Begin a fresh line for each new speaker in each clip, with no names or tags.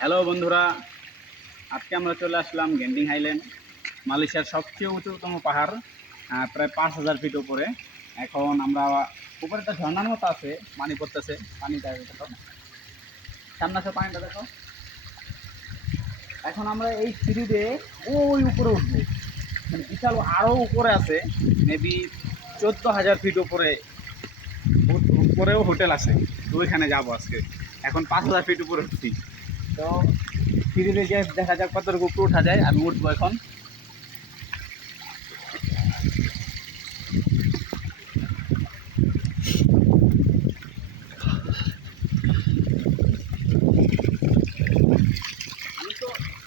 Hello বন্ধুরা। আজকে আমরা চলে আসলাম গেন্ডিং হাইল্যান্ড মালয়েশিয়ার সবচেয়ে উঁচুতম পাহাড় প্রায় পাঁচ হাজার ফিট উপরে। এখন আমরা উপরে একটা ঝর্ণার মতো আছে, পানি পড়তেছে পানিটা দেখো। সামনে আসো পানিটা দেখো। এখন আমরা এই সিঁড়ি দিয়ে ওই উপরে উঠবো। মানে বিশাল আরও উপরে আছে মেবি চোদ্দ হাজার ফিট উপরে, উপরেও হোটেল আছে। তো ওইখানে যাব আজকে। এখন পাঁচ হাজার ফিট উপরে উঠছি। তো সিঁড়িতে গিয়ে দেখা যাক কতটুকু উপরে ওঠা যায়, আমি উঠবো এখন।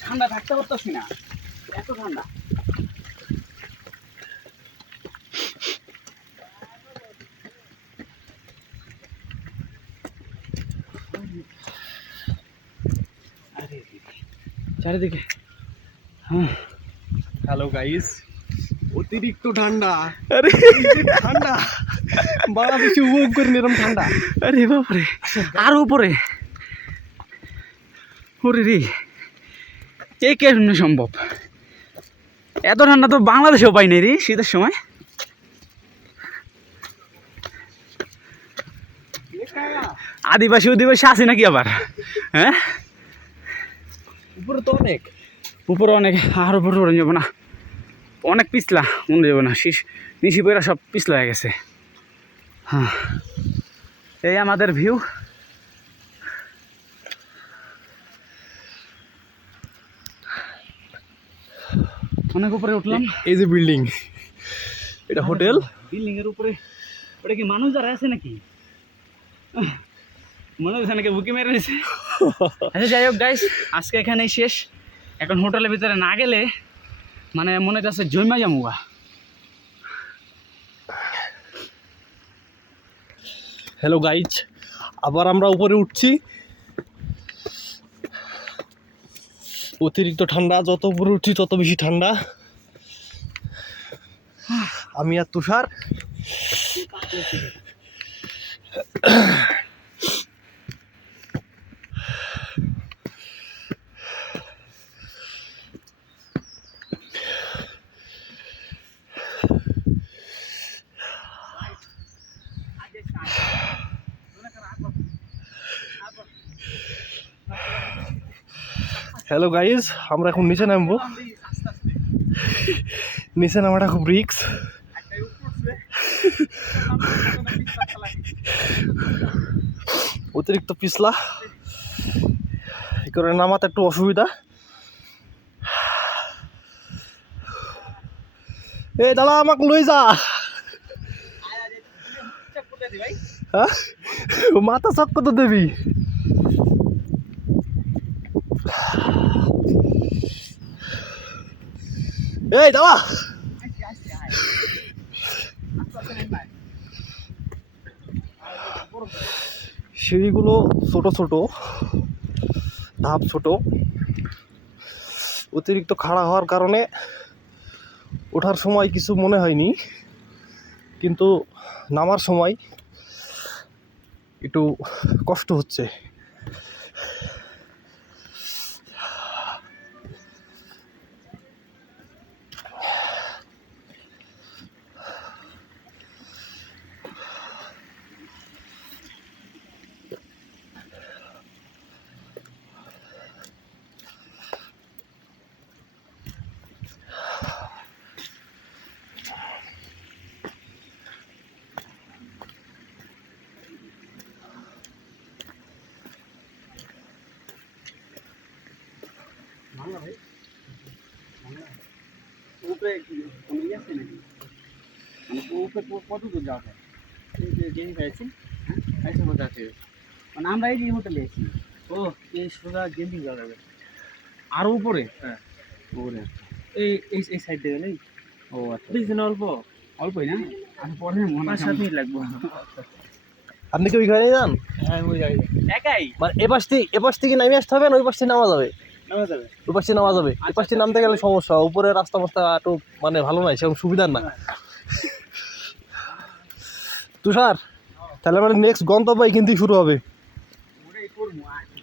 ঠান্ডা থাকতে পারতেছি না, এত ঠান্ডা। চারিদিকে। হ্যাঁ।
হ্যালো গাইস অতিরিক্ত ঠান্ডা।
আরে।
ঠান্ডা। বাংলাদেশে উপভোগ করেন এরকম ঠান্ডা।
আরে বাপরে। আর উপরে। ওরে রে। এ কেমন সম্ভব? এত ঠান্ডা তো বাংলাদেশেও পাই নাই রে শীতের সময়। আদিবাসী অধিবাসী আছে নাকি আবার? হ্যাঁ?
উপরে তো অনেক।
উপরে অনেক আর উপরে উড়ে যাব না। অনেক পিছলা মনে যাব না শীষ। নিশি পয়রা সব পিছলা হয়ে গেছে। হ্যাঁ। এই আমাদের ভিউ অনেক উপরে উঠলাম।
এই যে বিল্ডিং এটা হোটেল
বিল্ডিং এর উপরে। ওটা কি মানুষ যারা আছে নাকি? মনে হচ্ছে নাকি বুকি মেরে রয়েছে আচ্ছা যাই হোক গাইস আজকে এখানেই শেষ। এখন হোটেলের ভিতরে না গেলে মানে মনে হচ্ছে জৈমা জামুগা
হ্যালো গাইজ আবার আমরা উপরে উঠছি। অতিরিক্ত ঠান্ডা যত উপরে উঠছি তত বেশি ঠান্ডা। আমি আর তুষার। হ্যালো গাইজ আমরা এখন নিচে নামবো। নিচে নামাটা খুব রিক্স অতিরিক্ত পিছলা। এই নামাতে একটু অসুবিধা। এই দাদা, আমাকে লই যা। মাথা চক কত দেবী। এই দাদা সিঁড়িগুলো ছোট ছোট, ধাপ ছোট। অতিরিক্ত খাড়া হওয়ার কারণে ওঠার সময় কিছু মনে হয়নি। কিন্তু নামার সময় একটু কষ্ট হচ্ছে।
উপরে কি কোনো ইয়ে আছে নাকি? মানে উপরে কত দূর যাওয়া যায়?
জেনে পেয়েছি
হ্যাঁ?
একশো আছে।
মানে আমরা এই যে হোটেলে এসেছি
ও এই সোজা গেন্ডিং যাওয়া যাবে।
আরও উপরে?
হ্যাঁ।
উপরে
এই এই এই সাইড দিয়ে গেলেই
ও আচ্ছা।
দেখছি না অল্প?
অল্পই না? আমি পরে মনে হয়
সাত মিনিট লাগবো।
আপনি কি ওইখানে যান?
হ্যাঁ ওই যাই
একাই?
মানে এ পাশ থেকে এ পাশ থেকে নামে আসতে হবে না ওই পাশ থেকে নামা যাবে?
নামা যাবে?
ওই পাশ থেকে নামা যাবে এই নামতে গেলে সমস্যা উপরে রাস্তা মাস্তা একটু মানে ভালো নাই সেরকম সুবিধার না তুষার তাহলে মানে নেক্সট গন্তব্য এখান থেকে শুরু হবে।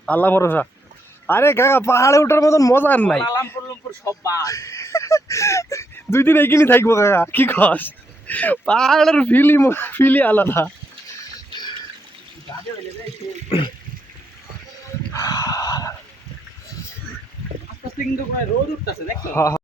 আল্লাহ ভরসা। আরে কাকা পাহাড়ে ওঠার মতন মজা আর নাই। দুই দিন এইখানে থাকব কাকা কি কস? পাহাড়ের ফিলি ফিলি আলাদা।
কিন্তু রোদ উঠতেছে দেখছ?